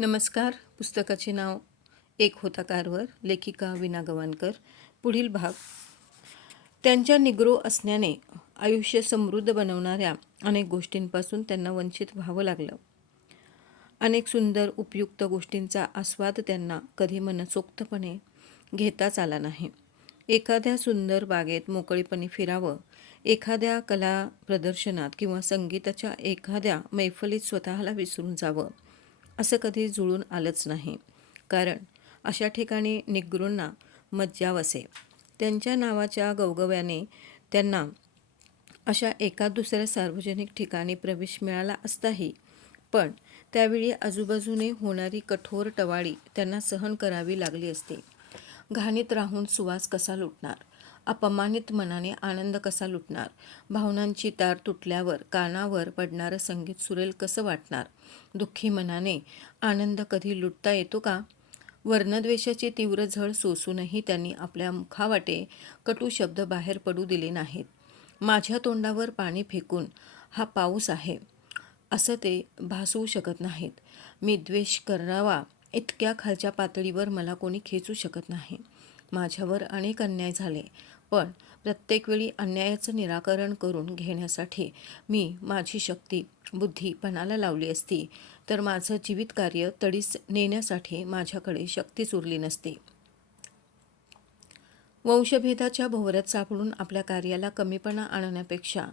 नमस्कार. पुस्तकाचे नाव एक होता कारवर, लेखिका वीणा गवाणकर. पुढील भाग. त्यांच्या निग्रो असण्याने आयुष्य समृद्ध बनवणाऱ्या अनेक गोष्टींपासून त्यांना वंचित व्हावं लागलं. अनेक सुंदर उपयुक्त गोष्टींचा आस्वाद त्यांना कधी मनसोक्तपणे घेताच आला नाही. एखाद्या सुंदर बागेत मोकळीपणे फिरावं, एखाद्या कला प्रदर्शनात किंवा संगीताच्या एखाद्या मैफलीत स्वतःला विसरून जावं, असं कधी जुळून आलंच नाही. कारण अशा ठिकाणी निग्रोंना मज्जाव असे. त्यांच्या नावाच्या गवगव्याने त्यांना अशा एका दुसऱ्या सार्वजनिक ठिकाणी प्रवेश मिळाला असताही, पण त्यावेळी आजूबाजूने होणारी कठोर टवाळी त्यांना सहन करावी लागली असती. घाणीत राहून सुवास कसा लुटणार? अपमानित मनाने आनंद कसा लुटणार? भावनांची तार तुटल्यावर कानावर पडणारं संगीत सुरेल कसं वाटणार? दुःखी मनाने आनंद कधी लुटता येतो का? वर्णद्वेषाची तीव्र झळ सोसूनही त्यांनी आपल्या मुखावाटे कटू शब्द बाहेर पडू दिले नाहीत. माझ्या तोंडावर पाणी फेकून हा पाऊस आहे असं ते भासवू शकत नाहीत. मी द्वेष करावा इतक्या खालच्या पातळीवर मला कोणी खेचू शकत नाही. माझ्यावर अनेक अन्याय झाले, पण प्रत्येक वेळी अन्यायाचं निराकरण करून घेण्यासाठी मी माझी शक्ती, बुद्धी पणाला लावली असती, तर माझं जीवित कार्य तडीस नेण्यासाठी माझ्याकडे शक्तीच उरली नसती. वंशभेदाच्या भोवऱ्यात सापडून आपल्या कार्याला कमीपणा आणण्यापेक्षा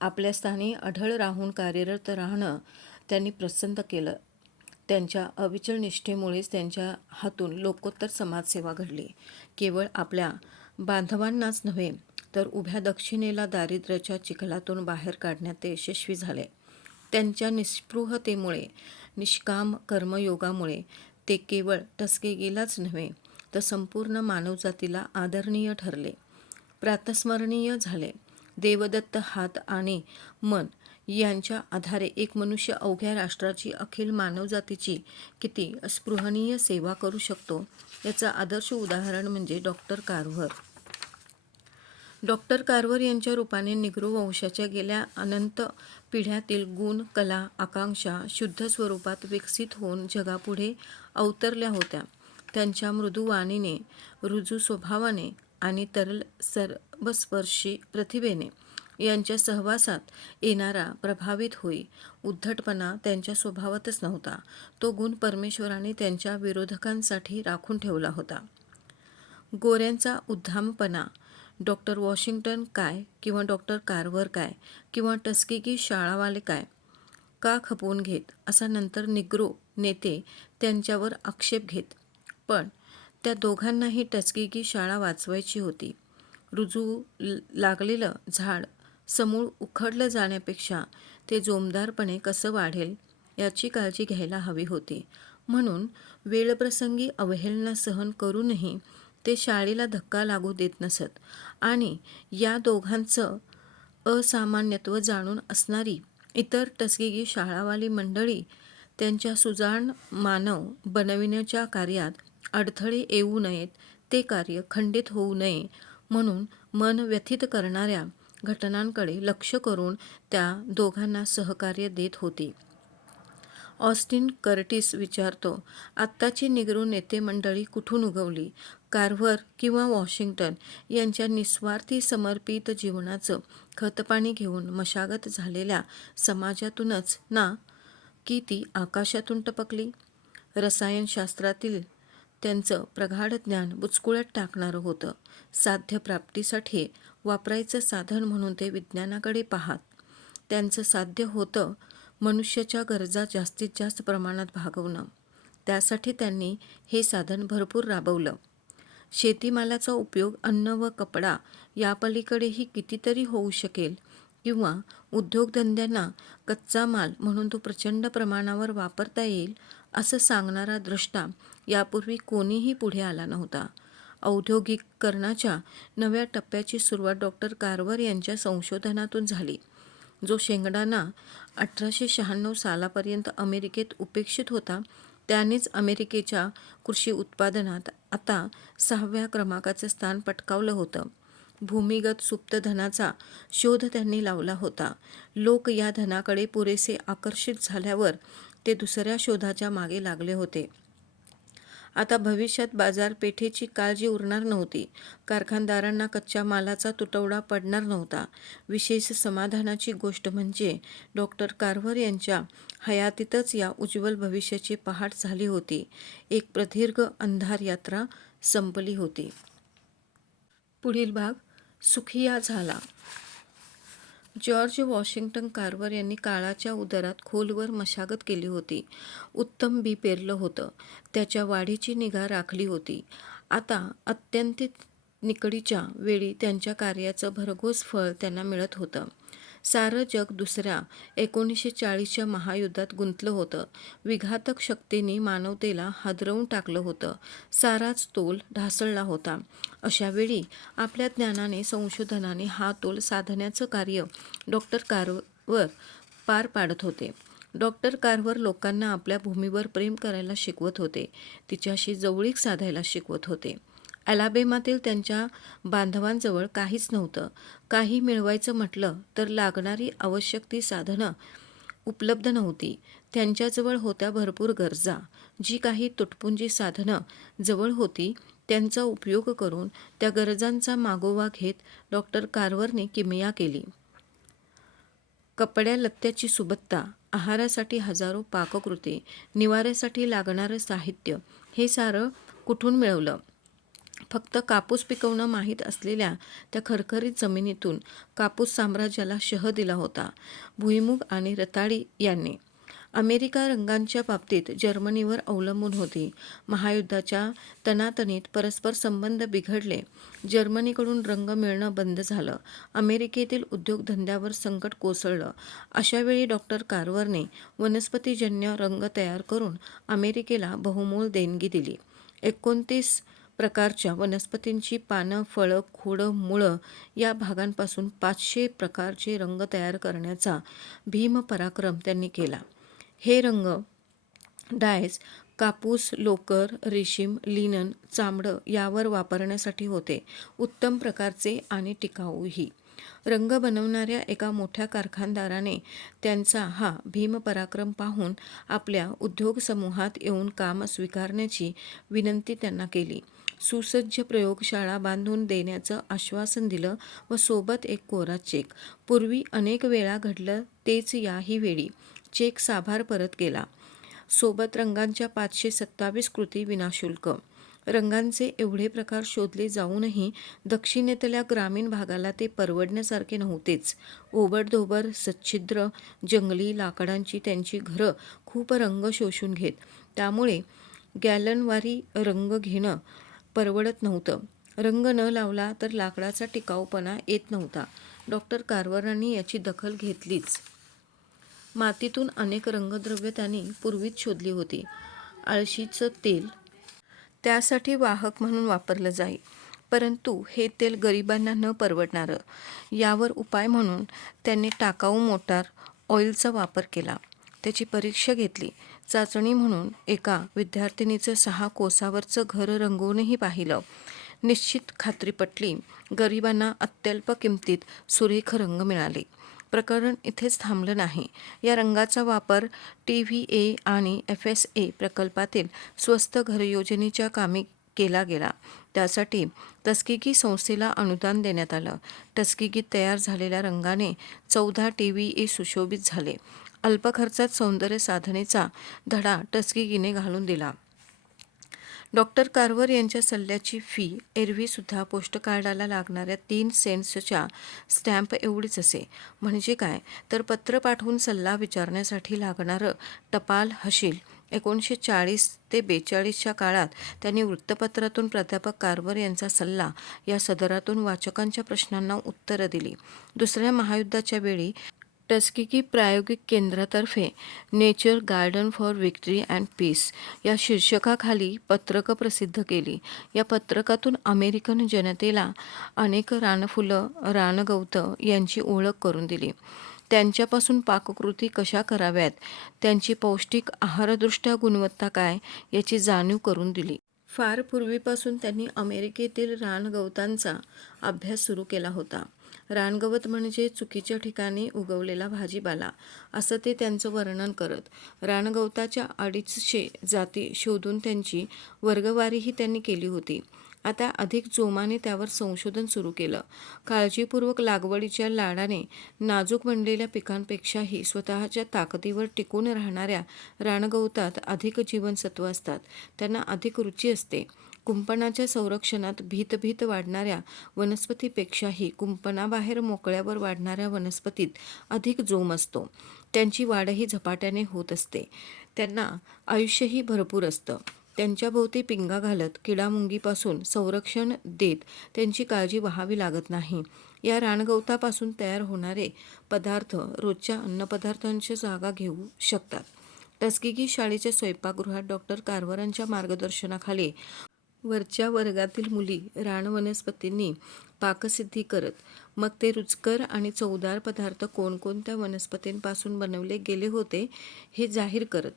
आपल्या स्थानी अढळ राहून कार्यरत राहणं त्यांनी पसंत केलं. त्यांच्या अविचल निष्ठेमुळेच त्यांच्या हातून लोकोत्तर समाजसेवा घडली. केवळ आपल्या बांधवांनाच नव्हे, तर उभ्या दक्षिणेला दारिद्र्याच्या चिखलातून बाहेर काढण्यात ते यशस्वी झाले. त्यांच्या निस्पृहतेमुळे, निष्काम कर्मयोगामुळे ते केवळ टस्केगीलाच नव्हे, तर संपूर्ण मानवजातीला आदरणीय ठरले, प्रातस्मरणीय झाले. देवदत्त हात आणि मन यांच्या आधारे एक मनुष्य अवघ्या राष्ट्राची, अखिल मानवजातीची किती अस्पृहणीय सेवा करू शकतो, याचं आदर्श उदाहरण म्हणजे डॉक्टर कार्व्हर. डॉक्टर कार्व्हर यांच्या रूपाने निग्रो वंशाच्या गेल्या अनंत पिढ्यातील गुण, कला, आकांक्षा शुद्ध स्वरूपात विकसित होऊन जगापुढे अवतरल्या होत्या. त्यांच्या मृदू वाणीने, रुजू स्वभावाने आणि तरल सर्वस्पर्शी प्रतिभेने यांच्या सहवासात येणारा प्रभावित होई उद्धटपणा त्यांच्या स्वभावातच नव्हता. तो गुण परमेश्वराने त्यांच्या विरोधकांसाठी राखून ठेवला होता. गोऱ्यांचा उद्दामपणा, डॉक्टर वॉशिंग्टन काय किंवा डॉक्टर कार्व्हर काय किंवा टस्केगी शाळावाले काय का खपवून घेत, असा नंतर निग्रो नेते त्यांच्यावर आक्षेप घेत. पण त्या दोघांनाही टस्केगी शाळा वाचवायची होती. रुजू लागलेलं झाड समूळ उखडलं जाण्यापेक्षा ते जोमदारपणे कसं वाढेल याची काळजी घ्यायला हवी होती. म्हणून वेळप्रसंगी अवहेलना सहन करूनही ते शाळेला धक्का लागू देत नसत. आणि या दोघांचं असामान्यत्व जाणून असणारी इतर टस्केगी शाळावाली मंडळी त्यांच्या सुजाण मानव बनविण्याच्या कार्यात अडथळे येऊ नयेत, ते कार्य खंडित होऊ नये म्हणून मन व्यथित करणाऱ्या घटनांकडे लक्ष करून त्या दोघांना सहकार्य देत होती. ऑस्टिन कर्टिस विचारतो, आत्ताची निग्रो नेतेमंडळी कुठून उगवली? कार्व्हर किंवा वॉशिंग्टन यांच्या निस्वार्थी समर्पित जीवनाचं खतपाणी घेऊन मशागत झालेल्या समाजातूनच ना, की ती आकाशातून टपकली? रसायनशास्त्रातील त्यांचं प्रगाढ ज्ञान बुचकुळ्यात टाकणारं होतं. साध्य प्राप्तीसाठी वापरायचं साधन म्हणून ते विज्ञानाकडे पाहात. त्यांचं साध्य होतं मनुष्याच्या गरजा जास्तीत जास्त प्रमाणात भागवणं. त्यासाठी त्यांनी हे साधन भरपूर राबवलं. शेतीमालाचा उपयोग अन्न व कपडा यापलीकडेही कितीतरी होऊ शकेल, किंवा उद्योगधंद्यांना कच्चा माल म्हणून तो प्रचंड प्रमाणावर वापरता येईल, असं सांगणारा द्रष्टा यापूर्वी कोणीही पुढे आला नव्हता. औद्योगिकीकरणाच्या नव्या टप्प्याची सुरुवात डॉक्टर कार्व्हर यांच्या संशोधनातून झाली. जो शेंगदाणा 1896 सालापर्यंत अमेरिकेत उपेक्षित होता, त्यानेच अमेरिकेच्या कृषी उत्पादनात आता 6व्या क्रमांकाचं स्थान पटकावलं होतं. भूमिगत सुप्त धनाचा शोध त्यांनी लावला होता. लोक या धनाकडे पुरेसे आकर्षित झाल्यावर ते दुसऱ्या शोधाच्या मागे लागले होते. आता भविष्यात बाजारपेठेची काळजी उरणार नव्हती. कारखानदारांना कच्च्या मालाचा तुटवडा पडणार नव्हता. विशेष समाधानाची गोष्ट म्हणजे डॉक्टर कार्व्हर यांच्या हयातीतच या उज्ज्वल भविष्याची पहाट झाली होती. एक प्रदीर्घ अंधार यात्रा संपली होती. पुढील भाग सुखिया झाला. जॉर्ज वॉशिंग्टन कार्व्हर यांनी काळाच्या उदरात खोलवर मशागत केली होती. उत्तम बी पेरलं होतं. त्याच्या वाढीची निगा राखली होती. आता अत्यंत निकडीच्या वेळी त्यांच्या कार्याचं भरघोस फळ त्यांना मिळत होतं. सारं जग दुसऱ्या 1940च्या महायुद्धात गुंतलं होतं. विघातक शक्तींनी मानवतेला हादरवून टाकलं होतं. साराच तोल ढासळला होता. अशावेळी आपल्या ज्ञानाने, संशोधनाने हा तोल साधण्याचं कार्य डॉक्टर कार्व्हर पार पाडत होते. डॉक्टर कार्व्हर लोकांना आपल्या भूमीवर प्रेम करायला शिकवत होते. तिच्याशी जवळीक साधायला शिकवत होते. अलाबेमातील त्यांच्या बांधवांजवळ काहीच नव्हतं. काही मिळवायचं म्हटलं तर लागणारी आवश्यक ती साधनं उपलब्ध नव्हती. त्यांच्याजवळ होत्या भरपूर गरजा. जी काही तुटपुंजी साधनं जवळ होती त्यांचा उपयोग करून त्या गरजांचा मागोवा घेत डॉक्टर कार्व्हरने किमया केली. कपड्यालत्त्याची सुबत्ता, आहारासाठी हजारो पाककृती, निवाऱ्यासाठी लागणारं साहित्य हे सारं कुठून मिळवलं? फक्त कापूस पिकवणं माहीत असलेल्या त्या खरखरीत जमिनीतून कापूस साम्राज्याला शह दिला होता भुईमुग आणि रताळी यांनी. अमेरिका रंगांच्या बाबतीत जर्मनीवर अवलंबून होती. महायुद्धाच्या तणातणीत परस्पर संबंध बिघडले. जर्मनीकडून रंग मिळणं बंद झालं. अमेरिकेतील उद्योगधंद्यावर संकट कोसळलं. अशावेळी डॉक्टर कार्व्हरने वनस्पतीजन्य रंग तयार करून अमेरिकेला बहुमोल देणगी दिली. 29 प्रकारच्या वनस्पतींची पानं, फळं, खोडं, मुळं या भागांपासून 500 प्रकारचे रंग तयार करण्याचा भीमपराक्रम त्यांनी केला. हे रंग डायज कापूस, लोकर, रेशीम, लिनन, चामडं यावर वापरण्यासाठी होते. उत्तम प्रकारचे आणि टिकाऊही. रंग बनवणाऱ्या एका मोठ्या कारखानदाराने त्यांचा हा भीमपराक्रम पाहून आपल्या उद्योगसमूहात येऊन काम स्वीकारण्याची विनंती त्यांना केली. सुसज्ज प्रयोगशाळा बांधून देण्याचं आश्वासन दिलं व सोबत एक कोरा चेक. पूर्वी अनेक वेळा घडलं तेच याही वेळी. चेक साभार परत गेला. सोबत रंगांच्या 527 कृती विनाशुल्क. रंगांचे एवढे प्रकार शोधले जाऊनही दक्षिणेतल्या ग्रामीण भागाला ते परवडण्यासारखे नव्हतेच. ओबडधोबड, सच्छिद्र, जंगली लाकडांची त्यांची घरं खूप रंग शोषून घेत. त्यामुळे गॅलनवारी रंग घेणं परवडत नव्हतं. रंग न लावला तर लाकडाचा टिकाऊपणा येत नव्हता. डॉक्टर कार्व्हरांनी याची दखल घेतलीच. मातीतून अनेक रंगद्रव्य त्यांनी पूर्वीच शोधली होती. आळशीचं तेल त्यासाठी वाहक म्हणून वापरलं जाई. परंतु हे तेल गरिबांना न परवडणारं. यावर उपाय म्हणून त्यांनी टाकाऊ मोटार ऑइलचा वापर केला. त्याची परीक्षा घेतली. चाचणी म्हणून एका विद्यार्थिनीचं 6 कोसावरचं घर रंगवूनही पाहिलं. निश्चित खात्री पटली. गरिबांना अत्यल्प किमतीत सुरेख रंग मिळाले. प्रकरण इथेच थांबलं नाही. या रंगाचा वापर TVA आणि FSA प्रकल्पातील स्वस्त घरयोजनेच्या कामी केला गेला. त्यासाठी टस्केगी संस्थेला अनुदान देण्यात आलं. टस्केगीत तयार झालेल्या रंगाने 14 TVA सुशोभित झाले. अल्प खर्चात सौंदर्य साधनेचा धडा टस्केगीने घालून दिला. डॉक्टर कार्व्हर यांच्या सल्ल्याची फी एरवीसुद्धा पोस्टकार्डाला लागणाऱ्या 3 सेंट्सच्या स्टॅम्प एवढीच असे. म्हणजे काय तर पत्र पाठवून सल्ला विचारण्यासाठी लागणारं टपाल हशील. 1940 ते 42च्या काळात त्यांनी वृत्तपत्रातून प्राध्यापक कार्व्हर यांचा सल्ला या सदरातून वाचकांच्या प्रश्नांना उत्तरं दिली. दुसऱ्या महायुद्धाच्या वेळी टस्केगी प्रायोगिक केंद्रातर्फे nature garden for Victory and peace या शीर्षकाखाली पत्रकं प्रसिद्ध केली. या पत्रकातून अमेरिकन जनतेला अनेक रानफुलं, रानगवतं यांची ओळख करून दिली. त्यांच्यापासून पाककृती कशा कराव्यात, त्यांची पौष्टिक आहारदृष्ट्या गुणवत्ता काय याची जाणीव करून दिली. फार पूर्वीपासून त्यांनी अमेरिकेतील रानगवतांचा अभ्यास सुरू केला होता. रानगवत म्हणजे चुकीच्या ठिकाणी उगवलेला भाजीपाला, असं ते त्यांचं वर्णन करत. रानगवताच्या 250 जाती शोधून त्यांची वर्गवारीही त्यांनी केली होती. आता अधिक जोमाने त्यावर संशोधन सुरू केलं. काळजीपूर्वक लागवडीच्या लाडाने नाजूक बनलेल्या पिकांपेक्षाही स्वतःच्या ताकदीवर टिकून राहणाऱ्या रानगवतात अधिक जीवनसत्व असतात. त्यांना अधिक रुची असते. कुंपणाच्या संरक्षणात भीत वाढणाऱ्या वनस्पतीपेक्षाही कुंपणाबाहेर मोकळ्यावर वाढणाऱ्या वनस्पतीत अधिक जोम असतो. त्यांची वाढही झपाट्याने होत असते. त्यांना आयुष्यही भरपूर असतं. त्यांच्या भोवती पिंगा घालत किडामुंगीपासून संरक्षण देत त्यांची काळजी व्हावी लागत नाही. या रानगवतापासून तयार होणारे पदार्थ रोजच्या अन्नपदार्थांची जागा घेऊ शकतात. टस्किगी शाळेच्या स्वयंपाकगृहात डॉक्टर कार्वरांच्या मार्गदर्शनाखाली वरच्या वर्गातील मुली रानवनस्पतींनी पाकसिद्धी करत. मग ते रुचकर आणि चवदार पदार्थ कोणकोणत्या वनस्पतींपासून बनवले गेले होते हे जाहीर करत.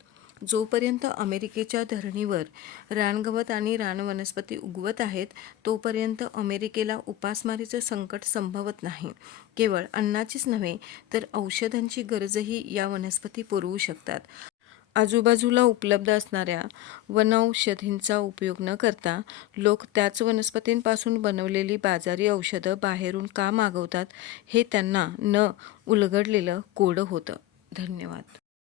जोपर्यंत अमेरिकेच्या धरणीवर रानगवत आणि रानवनस्पती उगवत आहेत, तोपर्यंत अमेरिकेला उपासमारीचं संकट संभवत नाही. केवळ अन्नाचीच नव्हे तर औषधांची गरजही या वनस्पती पुरवू शकतात. आजूबाजूला उपलब्ध असणाऱ्या वनौषधींचा उपयोग न करता लोक त्याच वनस्पतींपासून बनवलेली बाजारी औषधं बाहेरून का मागवतात, हे त्यांना न उलगडलेलं कोडं होतं. धन्यवाद.